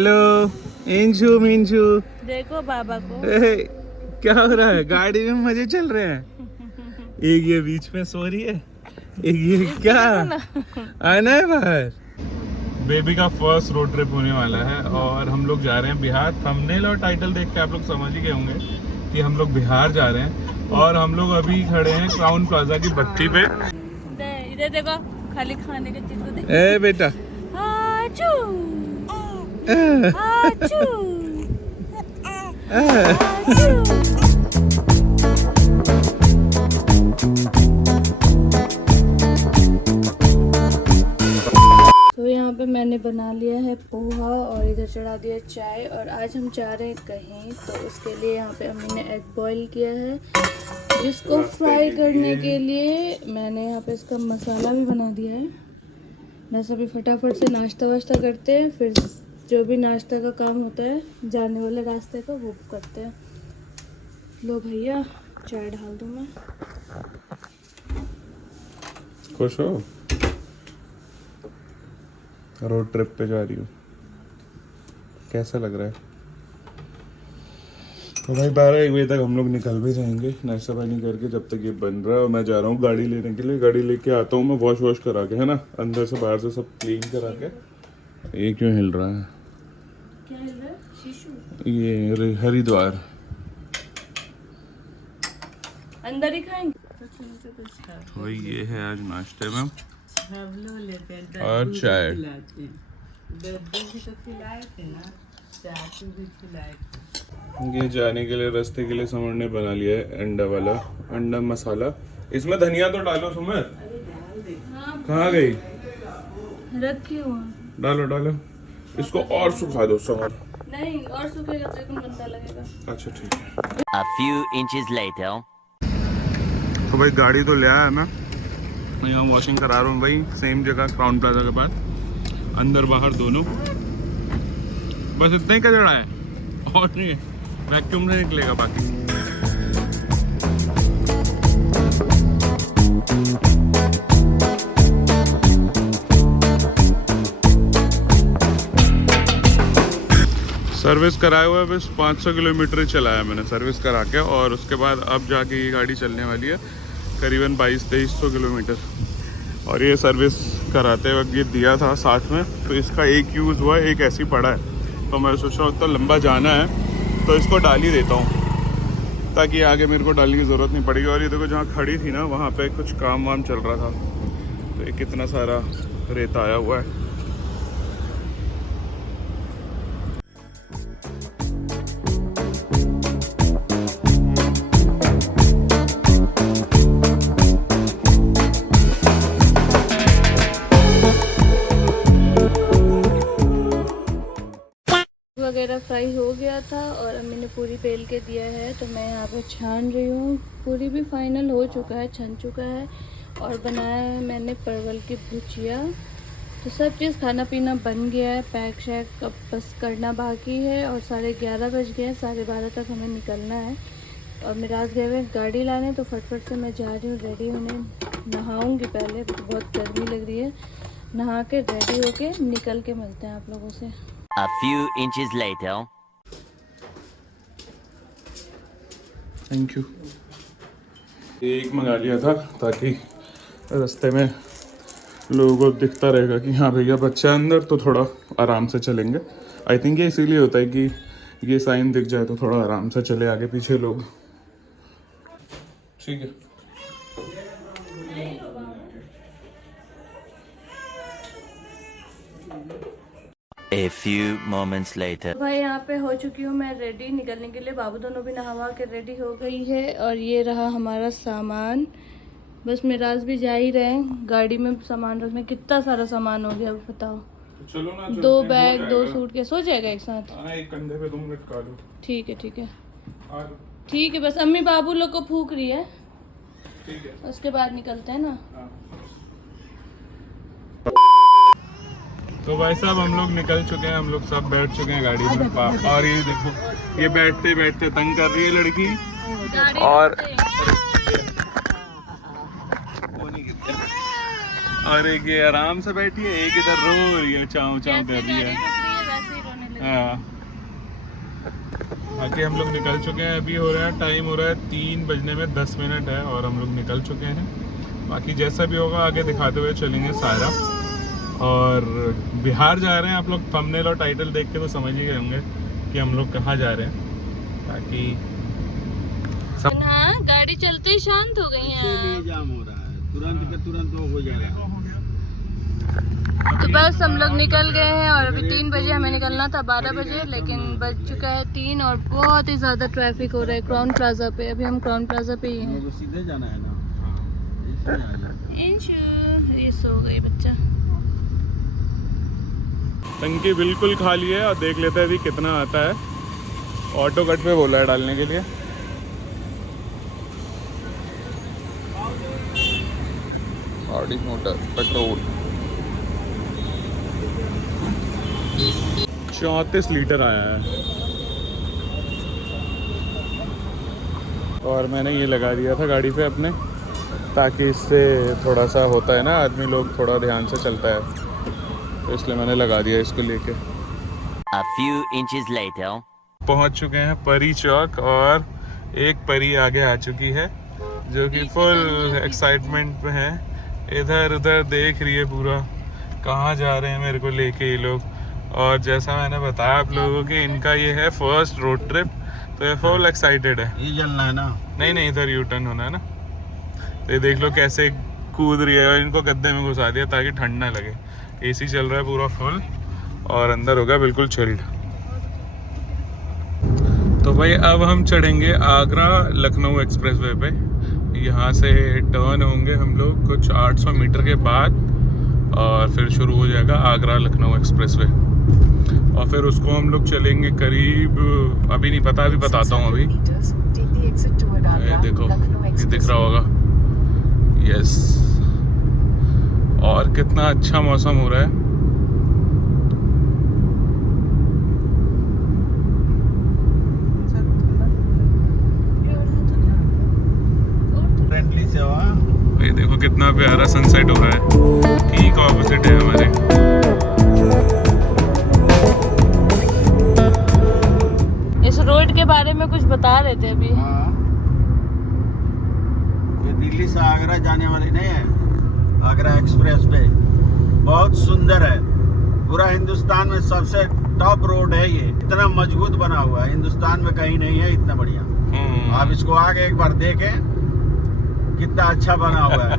Hello इंशु मिंशु, देखो बाबा को। क्या हो रहा है? गाड़ी में मजे चल रहे हैं। एक ये बीच में सो रही है, एक ये क्या आना है बाहर। बेबी का फर्स्ट रोड ट्रिप होने वाला है और हम लोग जा रहे हैं बिहार। थंबनेल और टाइटल देख के आप लोग समझ ही गए होंगे कि हम लोग बिहार जा रहे हैं। और हम लोग अभी खड़े हैं क्राउन प्लाजा की बत्ती पे। इधर देखो, खाली खाने की चीज को देख। ए बेटा, आचू आचू आचू। तो यहाँ पे मैंने बना लिया है पोहा और इधर चढ़ा दिया चाय। और आज हम जा रहे हैं कहीं, तो उसके लिए यहाँ पे अम्मी ने एग बॉईल किया है, जिसको फ्राई करने के लिए मैंने यहाँ पे इसका मसाला भी बना दिया है। बस अभी फटाफट से नाश्ता वाश्ता करते हैं, फिर जो भी नाश्ता का काम होता है जाने वाले रास्ते का वो करते हैं। लो भैया, चाय ढाल दूँ मैं। खुश हो? रोड ट्रिप पे जा रही हो, कैसा लग रहा है? तो भाई 12-1 बजे तक हम लोग निकल भी जाएंगे नाश्ता पानी करके, जब तक ये बन रहा है। और मैं जा रहा हूँ गाड़ी लेने के लिए। गाड़ी लेके आता हूँ मैं, वॉश वॉश करा के, है ना, अंदर से बाहर से सब क्लीन करा के। ये क्यों हिल रहा है? क्या हिल रहा है? शीशु? ये हरिद्वार अंदर ही खाएंगे। तो ये है आज नाश्ते में और चाय। ये जाने के लिए, रास्ते के लिए समर ने बना लिया है अंडा वाला, अंडा मसाला। इसमें धनिया तो डालो समर। कहाँ गई? रखी हुआ। डालो डालो, इसको और सुखा दो समर। नहीं, और सूखेगा तो एकदम गंदा लगेगा। अच्छा ठीक है। A few inches later. तो भाई गाड़ी तो ले आया मैं, यहाँ वॉशिंग करा रहा हूँ भाई, सेम जगह क्राउन प्लाजा के पास, अंदर बाहर दोनों। बस इतना ही कचरा है और नहीं है, वैक्यूम से निकलेगा बाकी। सर्विस कराए हुए बस 500 किलोमीटर चलाया मैंने सर्विस करा के, और उसके बाद अब जाके ये गाड़ी चलने वाली है करीबन 2200-2300 किलोमीटर। और ये सर्विस कराते वक्त ये दिया था साथ में, तो इसका एक यूज़ हुआ, एक ऐसी पड़ा है। तो मैं सोच रहा हूँ इतना लंबा जाना है तो इसको डाल ही देता हूँ, ताकि आगे मेरे को डालने की ज़रूरत नहीं पड़ेगी। और ये देखो, जहाँ खड़ी थी ना, वहाँ पे कुछ काम वाम चल रहा था, तो ये कितना सारा रेता आया हुआ है। वगैरह फ्राई हो गया था और अम्मी ने पूरी बेल के दिया है, तो मैं यहाँ पे छान रही हूँ। पूरी भी फाइनल हो चुका है, छन चुका है। और बनाया है मैंने परवल की भुजिया। तो सब चीज़ खाना पीना बन गया है, पैक शैक अब बस करना बाकी है। और 11:30 बज गए हैं, 12:30 तक हमें निकलना है। और मिराज गए हुए गाड़ी लाने, तो फटफट से मैं जा रही हूँ रेडी होने। नहाऊँगी पहले, बहुत गर्मी लग रही है। नहा के रेडी होके निकल के मिलते हैं आप लोगों से। A few inches later. Thank you. एक मंगा लिया था ताकि रास्ते में लोगों को दिखता रहेगा कि हाँ भैया बच्चा अंदर, तो थोड़ा आराम से चलेंगे। आई थिंक ये इसीलिए होता है कि ये साइन दिख जाए तो थोड़ा आराम से चले आगे पीछे लोग। ठीक है। A few moments later. भाई यहाँ पे हो चुकी हूँ मैं रेडी निकलने के लिए। बाबू दोनों भी नहा के रेडी हो गई है। और ये रहा हमारा सामान। बस मिराज भी जा ही रहे हैं गाड़ी में सामान रखने। कितना सारा सामान हो गया बताओ। तो चलो ना, 2 बैग 2 सूटकेस हो जाएगा एक साथ। हाँ, एक कंधे पे तुम लटका लो। ठीक है ठीक है हाँ, ठीक है। बस अम्मी बाबू लोग को फूक रही है, ठीक है। उसके बाद निकलते हैं ना। हाँ। तो भाई साहब हम लोग निकल चुके हैं, हम लोग सब बैठ चुके हैं गाड़ी में। और ये देखो, ये बैठते बैठते तंग कर रही है लड़की। और और एक ये आराम से बैठी है, एक इधर रो रही है, चाव चाव कर रही है। हाँ, बाकी हम लोग निकल चुके हैं। अभी हो रहा है टाइम, हो रहा है 3 बजने में 10 मिनट है और हम लोग निकल चुके हैं। बाकी जैसा भी होगा आगे दिखाते हुए चलेंगे सारा। और बिहार जा रहे हैं, आप लोग थंबनेल और टाइटल देख के तो समझ ही गए होंगे कि हम लोग कहाँ जा रहे हैं। ताकि हाँ, गाड़ी चलते ही शांत हो गई है। जाम हो रहा है, तुरंत के तुरंत वो हो जाएगा। तो बस हम लोग निकल गए हैं और अभी 3 बजे हमें निकलना था, 12 बजे, लेकिन बज चुका है 3 और बहुत ही ज़्यादा ट्रैफिक हो रहा है क्राउन प्लाजा पे। अभी हम क्राउन प्लाजा पे ही हैं। तो सीधे जाना है ना। इंशु ये सो गई बच्चा। टंकी बिल्कुल खाली है और देख लेते हैं अभी कितना आता है। ऑटो कट पे बोला है डालने के लिए। ऑडी मोटर पेट्रोल 34 लीटर आया है। और मैंने ये लगा दिया था गाड़ी पे अपने, ताकि इससे थोड़ा सा होता है ना, आदमी लोग थोड़ा ध्यान से चलता है, तो इसलिए मैंने लगा दिया इसको लेके। A few inches later. पहुंच चुके हैं परी चौक और एक परी आगे आ चुकी है जो कि फुल एक्साइटमेंट में है। इधर उधर देख रही है पूरा, कहाँ जा रहे हैं मेरे को लेके ये लोग। और जैसा मैंने बताया आप लोगों की, इनका ये है फर्स्ट रोड ट्रिप, तो ये फुल एक्साइटेड है। ये चलना है ना? नहीं, इधर यू टर्न होना है ना। तो ये देख लो कैसे कूद रही है, और इनको गद्दे में घुसा दिया ताकि ठंड ना लगे। एसी चल रहा है पूरा फुल और अंदर होगा बिल्कुल चिल्ड। तो भाई अब हम चढ़ेंगे आगरा लखनऊ एक्सप्रेसवे पे। यहाँ से टर्न होंगे हम लोग कुछ 800 मीटर के बाद और फिर शुरू हो जाएगा आगरा लखनऊ एक्सप्रेसवे। और फिर उसको हम लोग चलेंगे करीब, अभी नहीं पता, अभी बताता हूँ। अभी ये देखो, ये दिख रहा होगा। यस, और कितना अच्छा मौसम हो रहा है। फ्रेंडली सेवा। ये देखो कितना प्यारा सनसेट हो रहा है, ठीक ऑपोजिट है हमारे। इस रोड के बारे में कुछ बता रहे थे अभी। हाँ, ये दिल्ली से आगरा जाने वाली नहीं है, आगरा एक्सप्रेस पे बहुत सुंदर है। पूरा हिंदुस्तान में सबसे टॉप रोड है ये, इतना मजबूत बना हुआ है, हिंदुस्तान में कहीं नहीं है इतना बढ़िया। आप इसको आगे एक बार देखें कितना अच्छा बना हुआ है।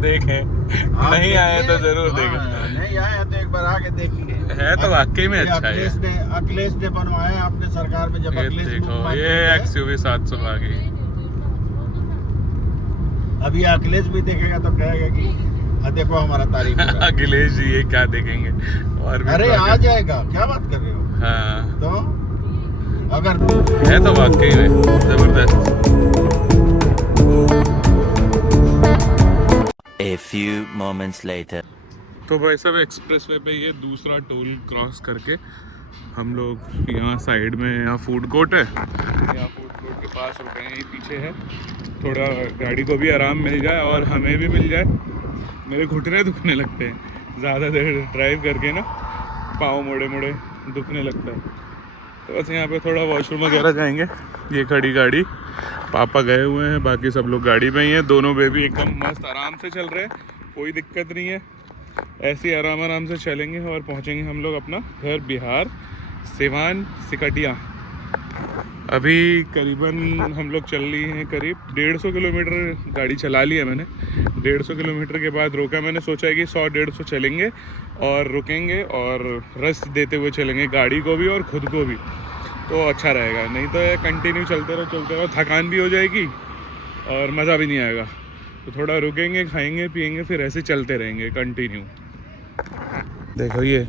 देखें, नहीं आए तो जरूर देखें। नहीं आए तो एक बार आके देखिए। है तो वाकई में अच्छा है। अखिलेश ने बनवाया अपने सरकार में, जब ये अखिलेश देखो, ये XUV 700 आ गई। अभी अखिलेश भी देखेगा तो कहेगा कि हाँ देखो हमारा तारीफ कर। अखिलेश जी ये क्या देखेंगे, और भी अरे तो आ जाएगा, क्या बात कर रहे हो? हाँ, तो अगर है तो वाकई में जबरदस्त। A few moments later. तो भाई साहब एक्सप्रेसवे पे ये दूसरा टोल क्रॉस करके हम लोग यहाँ साइड में, यहाँ फूड कोर्ट है, यहाँ फूड कोर्ट के पास रुके हैं। ये पीछे है, थोड़ा गाड़ी को भी आराम मिल जाए और हमें भी मिल जाए। मेरे घुटने दुखने लगते हैं ज़्यादा देर ड्राइव करके ना, पाँव मोड़े मोड़े दुखने लगता है। तो बस यहाँ पे थोड़ा वॉशरूम वगैरह जाएंगे। ये खड़ी गाड़ी, पापा गए हुए हैं, बाकी सब लोग गाड़ी में ही हैं। दोनों बेबी एकदम मस्त आराम से चल रहे हैं, कोई दिक्कत नहीं है। ऐसे ही आराम से चलेंगे और पहुँचेंगे हम लोग अपना घर बिहार, सिवान सिकटिया। अभी करीबन हम लोग चल रही हैं करीब 150 किलोमीटर गाड़ी चला ली है मैंने। 150 किलोमीटर के बाद रोका, मैंने सोचा है कि 100-150 चलेंगे और रुकेंगे और रेस्ट देते हुए चलेंगे, गाड़ी को भी और ख़ुद को भी, तो अच्छा रहेगा। नहीं तो कंटिन्यू चलते रहो, थकान भी हो जाएगी और मज़ा भी नहीं आएगा। तो थोड़ा रुकेंगे, खाएंगे पिएंगे, फिर ऐसे चलते रहेंगे कंटिन्यू। देखो ये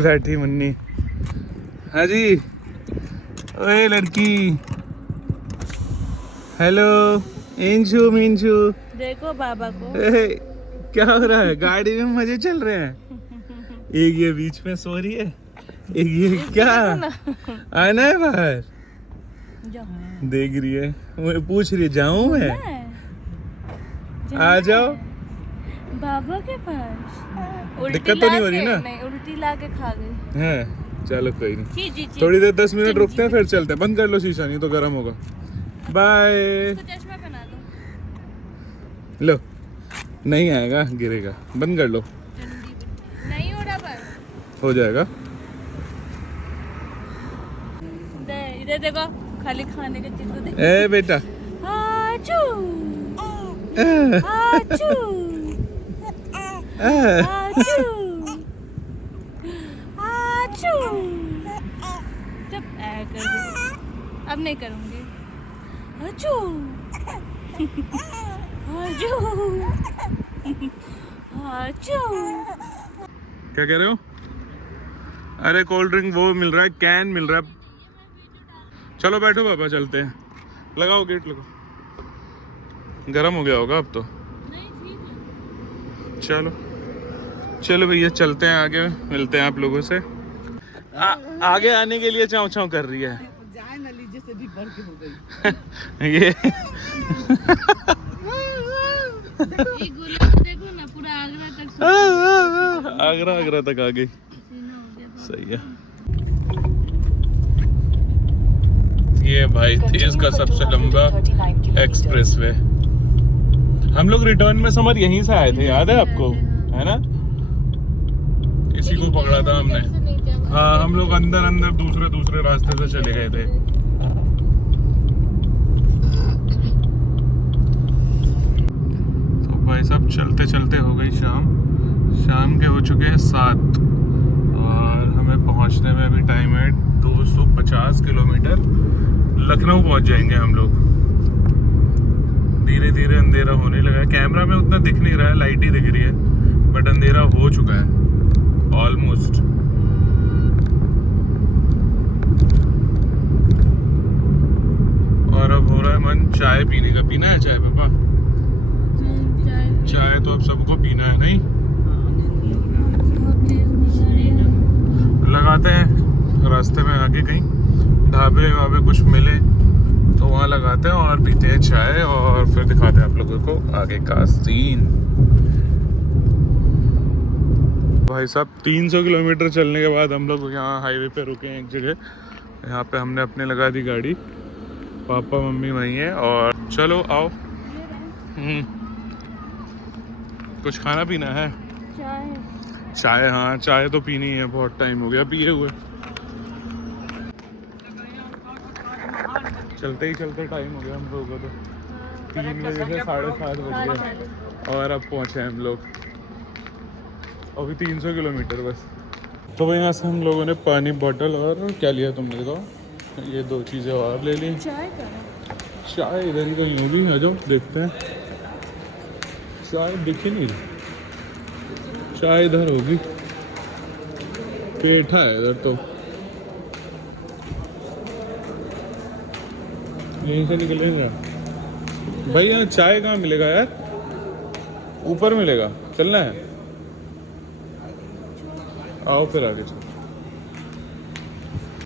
बैठी मुन्नी। हाँ जी, ओए लड़की, हेलो इंशु मिंशु। देखो बाबा को, क्या हो रहा है? गाड़ी में मजे चल रहे हैं। एक ये बीच में सो रही है, एक ये क्या आना है बाहर, देख रही है, मुझे पूछ रही है जाऊं मैं? आ जाओ बाबा के पास। दिक्कत तो नहीं हो रही ना? नहीं, उल्टी ला के खा गई। है चलो कोई नहीं, जी जी जी। थोड़ी देर 10 मिनट रुकते हैं फिर चलते हैं। बंद कर लो शीशा, नहीं तो गर्म होगा। बाय। इसको चश्मा पहना दो। लो, नहीं आएगा, गिरेगा। बंद कर लो, नहीं हो रहा पर हो जाएगा। इधर देखो, खाली खाने का चीज देख। ए बेटा, आचू आ, आचू आ, आचू आचू। चुप ऐ कर दे, अब नहीं करूंगी। आचू आचू आचू। क्या कह रहे हो? अरे कोल्ड ड्रिंक वो मिल रहा है, कैन मिल रहा है। चलो बैठो पापा, चलते हैं। लगाओ गेट, लगाओ। गर्म हो गया होगा अब तो। चलो चलो भैया, चलते हैं आगे, मिलते हैं आप लोगों से। आगे आने के लिए चाव चाव कर रही है। जाए ना लीजिए से भी बढ़ के हो गई। ये ये गुलाब देखो ना, पूरा आगरा तक आगरा आगरा तक आ गई। सीना हो गया। सही है। ये भाई देश का सबसे लंबा एक्सप्रेस वे। हम लोग रिटर्न में समर यहीं से आए थे, याद है आपको? है ना, इसी को पकड़ा था हमने। हाँ, हम लोग अंदर अंदर दूसरे रास्ते से चले गए थे। तो भाई साहब चलते चलते हो गई शाम के हो चुके हैं 7 और हमें पहुंचने में अभी टाइम है 250 किलोमीटर। लखनऊ पहुंच जाएंगे हम लोग। धीरे धीरे अंधेरा होने लगा है। कैमरा में उतना दिख नहीं रहा है, लाइट ही दिख रही है, बट अंधेरा हो चुका है ऑलमोस्ट। और अब हो रहा है मन चाय पीने का। पीना है चाय पापा? चाय तो अब सबको पीना है, नहीं? लगाते हैं रास्ते में आगे कहीं ढाबे वाबे कुछ मिले तो वहाँ लगाते हैं और पीते हैं चाय, और फिर दिखाते हैं आप लोगों को आगे का सीन। भाई साहब 300 किलोमीटर चलने के बाद हम लोग यहाँ हाईवे पे रुके हैं एक जगह। यहाँ पे हमने अपने लगा दी गाड़ी, पापा मम्मी वहीं है। और चलो आओ, कुछ खाना पीना है? चाय, हाँ चाय तो पीनी है, बहुत टाइम हो गया पिए हुए। चलते ही चलते टाइम हो गया हम लोगों को तो 3 बजे से 7:30 बज गए और अब पहुँचे हम लोग। अभी 300 किलोमीटर बस। तो वहाँ से हम लोगों ने पानी बॉटल और क्या लिया तुमने, देखो ये 2 चीज़ें और ले ली। चाय इधर ही कहीं होगी, आ जाओ देखते हैं। चाय दिख ही नहीं रही, चाय इधर होगी, पेठा है इधर तो। यहीं से निकले ना भाई। यहाँ चाय कहाँ मिलेगा यार? ऊपर मिलेगा, चलना है? आओ फिर आगे चलो।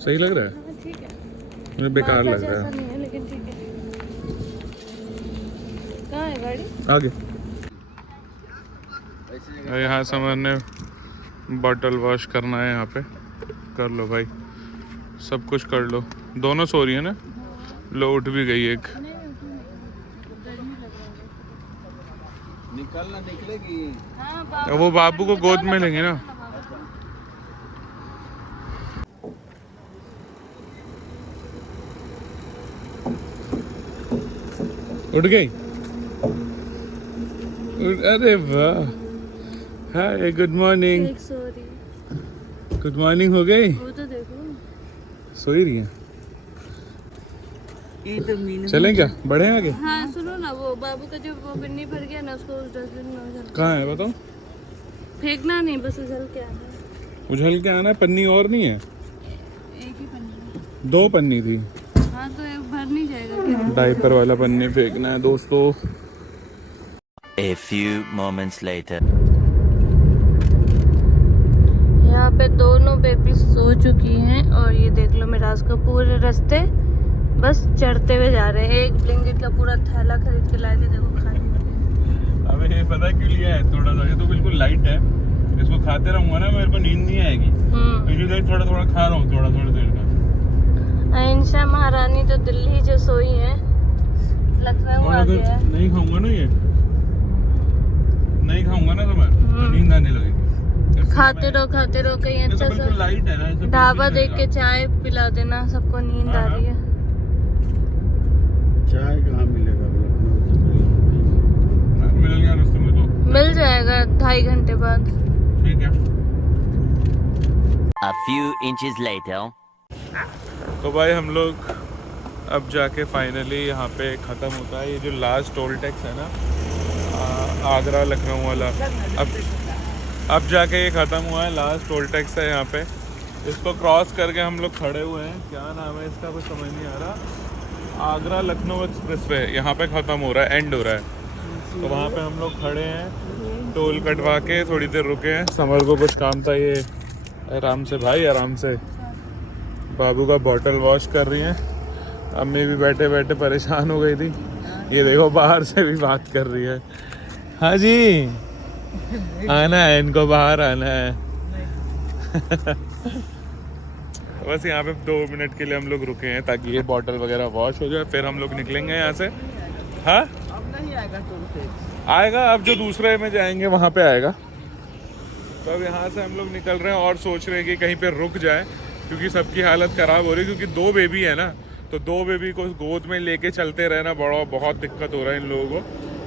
सही लग रहा है? ठीक है, मुझे बेकार लग रहा है। नहीं है लेकिन ठीक है। कहाँ है गाड़ी? आगे यहाँ समर ने बॉटल वॉश करना है, यहाँ पे कर लो भाई, सब कुछ कर लो। दोनों सो रही है ना? लो उठ भी गई एक। निकलना निकलेगी। हाँ, वो बाबू को गोद में लेंगे ना। उठ गई? अरे वाह, hi good morning. Sorry, good morning हो गई? वो तो देखो सो ही रही है। ये तो मीनू चलें क्या, बढ़े आगे? हाँ सुनो ना, वो बाबू का जो वो पिन्नी भर गया ना, उसको उस डस्टबिन में उछल कहाँ है बताओ? फेंकना नहीं, बस उछल के आना है। उछल के आना है, पन्नी और नहीं है? एक ही पन्नी। 2 पन्नी थी। हाँ तो एक भर नहीं जाएगा क्या? डायपर वाला पन्नी फेंकना है दोस्तों। A few moments later. यहाँ पे दोनों बेबी सो चुकी हैं और ये देख लो मिराज का पूरे रास्ते बस चढ़ते हुए जा रहे हैं। एक ब्लिंकिट का पूरा थैला खरीद के लाए थे, देखो खाने के लिए। अबे ये पता क्यों लिया है? थोड़ा सा, ये तो बिल्कुल लाइट है, इसको खाते रहूंगा ना मेरे को नींद नहीं आएगी। इसलिए थोड़ा थोड़ा खा रहा हूँ थोड़ा देर का। अहिंसा महारानी तो दिल्ली जो सोई है, लखनऊ आ गया है। नहीं खाऊंगा ना नहीं खाऊंगा ना तो मैं तो नींद आने लगेगी। खाते रहो कहीं अच्छा सा लाइट है ना, ढाबा देख के चाय पिला देना, सबको नींद आ रही है। चाय कहाँ मिलेगा मिल गया रास्ते में तो मिल जाएगा 2.5 घंटे बाद। ठीक है। A few inches later. तो भाई हम लोग अब जाके फाइनली यहाँ पे ख़त्म होता है ये जो लास्ट टोल टैक्स है ना, आगरा लखनऊ वाला। अब जाके ये ख़त्म हुआ है, लास्ट टोल टैक्स है यहाँ पे। इसको क्रॉस करके हम लोग खड़े हुए हैं, क्या नाम है इसका कुछ समझ नहीं आ रहा। आगरा लखनऊ एक्सप्रेस वे यहाँ पे ख़त्म हो रहा है, एंड हो रहा है। तो वहाँ पे हम लोग खड़े हैं, टोल कटवा के थोड़ी देर रुके हैं। समर को कुछ काम था, ये आराम से भाई आराम से बाबू का बॉटल वॉश कर रही हैं। अम्मी भी बैठे बैठे परेशान हो गई थी, ये देखो बाहर से भी बात कर रही है। हाँ जी आना है, इनको बाहर आना है। बस यहाँ पे 2 मिनट के लिए हम लोग रुके हैं ताकि ये बॉटल वगैरह वॉश हो जाए, फिर हम लोग निकलेंगे यहाँ से। हाँ अब नहीं आएगा टोल टैक्स, आएगा, अब जो दूसरे में जाएंगे वहाँ पे आएगा। तो अब यहाँ से हम लोग निकल रहे हैं और सोच रहे हैं कि कहीं पे रुक जाए, क्योंकि सबकी हालत ख़राब हो रही है। क्योंकि 2 बेबी है ना, तो 2 बेबी को गोद में लेके चलते रहना बहुत दिक्कत हो रहा है इन लोगों को।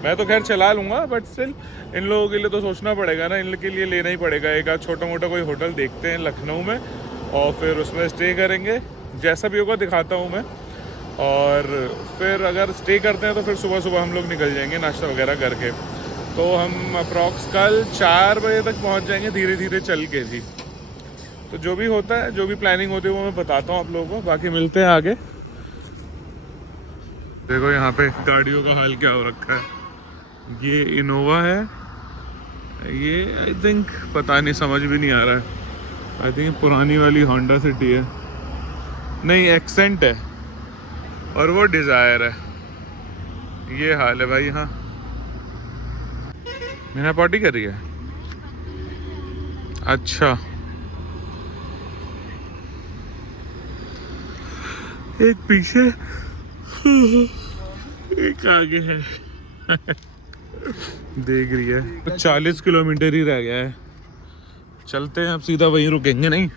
मैं तो खैर चला लूँगा, बट स्टिल इन लोगों के लिए तो सोचना पड़ेगा ना, इनके लिए लेना ही पड़ेगा। एक आध छोटा मोटा कोई होटल देखते हैं लखनऊ में और फिर उसमें स्टे करेंगे, जैसा भी होगा दिखाता हूँ मैं। और फिर अगर स्टे करते हैं तो फिर सुबह सुबह हम लोग निकल जाएंगे नाश्ता वगैरह करके। तो हम अप्रॉक्स कल 4 बजे तक पहुँच जाएंगे, धीरे धीरे चल के जी। तो जो भी होता है, जो भी प्लानिंग होती है वो मैं बताता हूँ आप लोगों को। बाकी मिलते हैं आगे। देखो यहाँ पे गाड़ियों का हाल क्या हो रखा है। ये इनोवा है, ये आई थिंक पता नहीं, समझ भी नहीं आ रहा है। आई थिंक पुरानी वाली होंडा सिटी है, नहीं एक्सेंट है, और वो डिज़ायर है। ये हाल है भाई। हाँ मीना पार्टी कर रही है, अच्छा। एक पीछे एक आगे है। देख रही है। 40 किलोमीटर ही रह गया है, चलते हैं अब सीधा वहीं रुकेंगे। नहीं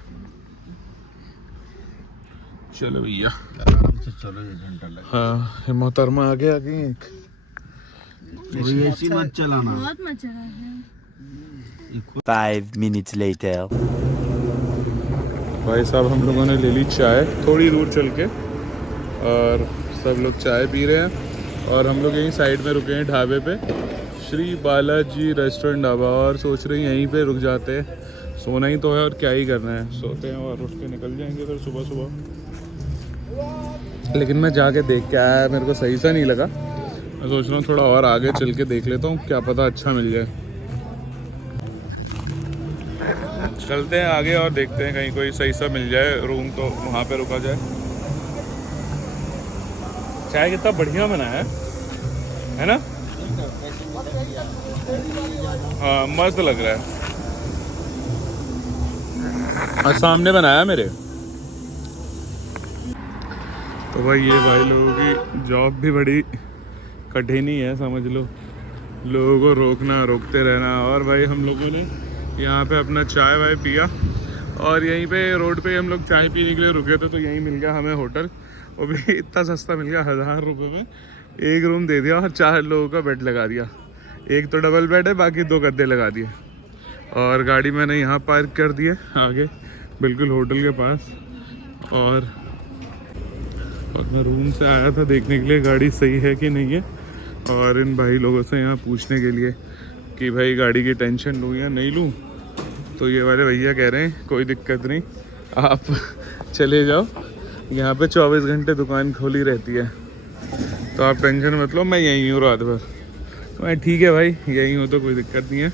चलो भैया आराम से चलो, 1 घंटा लगेगा। हाँ मोहतरमा आगे आ गई एक। ऐसी मत चलाना। बहुत मजा आ है। 5 minutes later. भाई साहब हम लोगों ने ले ली चाय थोड़ी दूर चल के, और सब लोग चाय पी रहे हैं। और हम लोग यहीं साइड में रुके हैं ढाबे पे, श्री बालाजी रेस्टोरेंट ढाबा, और सोच रहे हैं यहीं पे रुक जाते हैं। सोना ही तो है और क्या ही करना है, सोते हैं और उठ के निकल जाएंगे फिर सुबह सुबह। लेकिन मैं जाके देख के आया, मेरे को सही सा नहीं लगा। मैं सोच रहा हूँ थोड़ा और आगे चल के देख लेता हूँ, क्या पता अच्छा मिल जाए। चलते हैं आगे और देखते हैं कहीं कोई सही सा मिल जाए रूम, तो वहाँ पे रुका जाए। चाय कितना बढ़िया बना है ना? हाँ मस्त लग रहा है। और सामने बनाया मेरे। तो भाई ये भाई लोगों की जॉब भी बड़ी कठिन ही है, समझ लो। लोगों को रोकना, रोकते रहना। और भाई हम लोगों ने यहाँ पे अपना चाय वाय पिया, और यहीं पे रोड पे हम लोग चाय पीने के लिए रुके थे, तो यहीं मिल गया हमें होटल। वो भी इतना सस्ता मिल गया, 1000 रुपये में एक रूम दे दिया और 4 लोगों का बेड लगा दिया। एक तो डबल बेड है, बाकी 2 गद्दे लगा दिए। और गाड़ी मैंने यहाँ पार्क कर दी है आगे, बिल्कुल होटल के पास। और मैं रूम से आया था देखने के लिए गाड़ी सही है कि नहीं है, और इन भाई लोगों से यहाँ पूछने के लिए कि भाई गाड़ी की टेंशन लूँ या नहीं लूँ। तो ये वाले भैया कह रहे हैं कोई दिक्कत नहीं, आप चले जाओ, यहाँ पे 24 घंटे दुकान खोली रहती है, तो आप टेंशन मत लो, मैं यहीं हूँ रात भर। तो मैं ठीक है भाई, यहीं हूँ तो कोई दिक्कत नहीं है।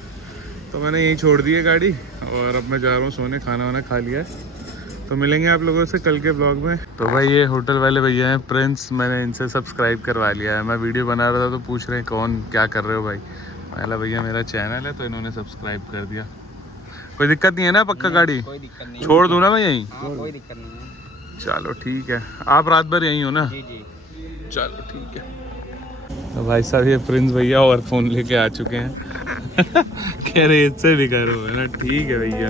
तो मैंने यहीं छोड़ दी है गाड़ी, और अब मैं जा रहा हूँ सोने। खाना वाना खा लिया है, तो मिलेंगे आप लोगों से कल के ब्लॉग में। तो भाई ये होटल वाले भैया हैं प्रिंस, मैंने इनसे सब्सक्राइब करवा लिया है। मैं वीडियो बना रहा था तो पूछ रहे हैं कौन क्या कर रहे हो भाई। मैंने भैया मेरा चैनल है, तो इन्होंने सब्सक्राइब कर दिया। कोई दिक्कत नहीं है ना? पक्का गाड़ी कोई दिक्कत नहीं। छोड़ दूँ ना मैं यहीं? हाँ कोई दिक्कत नहीं है। चलो ठीक है, आप रात भर यहीं हो ना? जी जी। चलो ठीक है। तो भाई साहब ये प्रिंस भैया और फ़ोन लेके आ चुके हैं। कह रहे इससे भी करो, है ना? ठीक है भैया।